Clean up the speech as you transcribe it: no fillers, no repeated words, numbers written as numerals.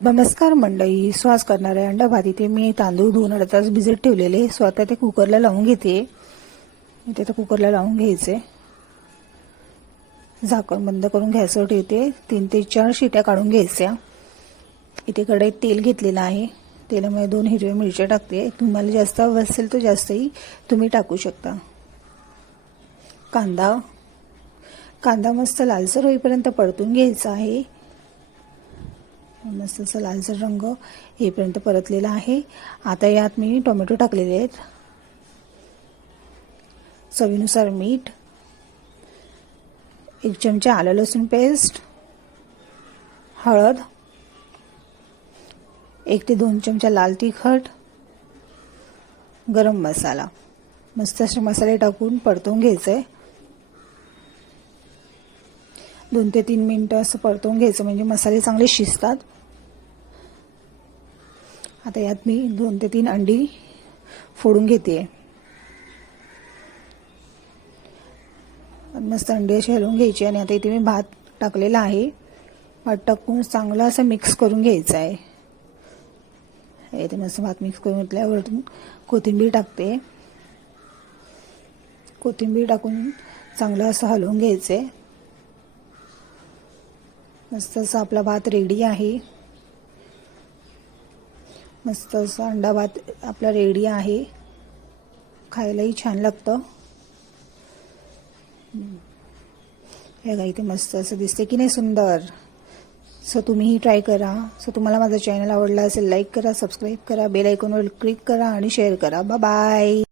नमस्कार मंडळी, श्वास करणारे अंडा भात इथे मी तांदूळ धुवून अर्धा तास भिजत ठेवलेले. स्वतः ते कुकरला लावून घेते. इथे तर कुकरला लावून घ्यायचे. झाकण बंद करून गॅसवर ठेवते. 3 ते 4 शिट्या काढून घ्यायच्या. इथे कढईत तेल घेतलेलं आहे. तेलामध्ये 2 हिरव्या मिरच्या टाकते. तुम्हाला जास्त हवं असेल तर जास्तही तुम्ही टाकू शकता. कांदा मस्त लालसर होईपर्यंत परतून घ्यायचा आहे. मस्त असा लालसर रंग येईपर्यंत परतलेला आहे. आता यात मी टोमॅटो टाकलेले आहेत. चवीनुसार मीठ, 1 चमचा आलं लसूण पेस्ट, हळद, 1 ते 2 चमचा लाल तिखट, गरम मसाला. मस्त असे मसाले टाकून परतवून घ्यायचे. 2 ते 3 मिनिटं असं परतवून घ्यायचं म्हणजे मसाले चांगले शिजतात. आता यात मी 2 ते 3 अंडी फोडून घेते. मस्त अंडी अशी हलवून घ्यायची आणि आता इथे मी भात टाकलेला आहे. भात टाकून चांगला असं मिक्स करून घ्यायचं आहे. इथे मस्त भात मिक्स करून घेतल्यावर कोथिंबीर टाकते. कोथिंबीर टाकून चांगलं असं हलवून घ्यायचे. मस्त असा आपला भात रेडी आहे. मस्त असा अंडा भात आपला रेडी आहे. खायलाही छान लागतं. हे बघा इथे मस्त असं दिसते की नाही, सुंदर. सो तुम्हीही ट्राय करा. सो तुम्हाला माझा चॅनल आवडला असेल लाईक करा, सबस्क्राईब करा, बेल आयकॉनवर क्लिक करा आणि शेअर करा. Bye bye.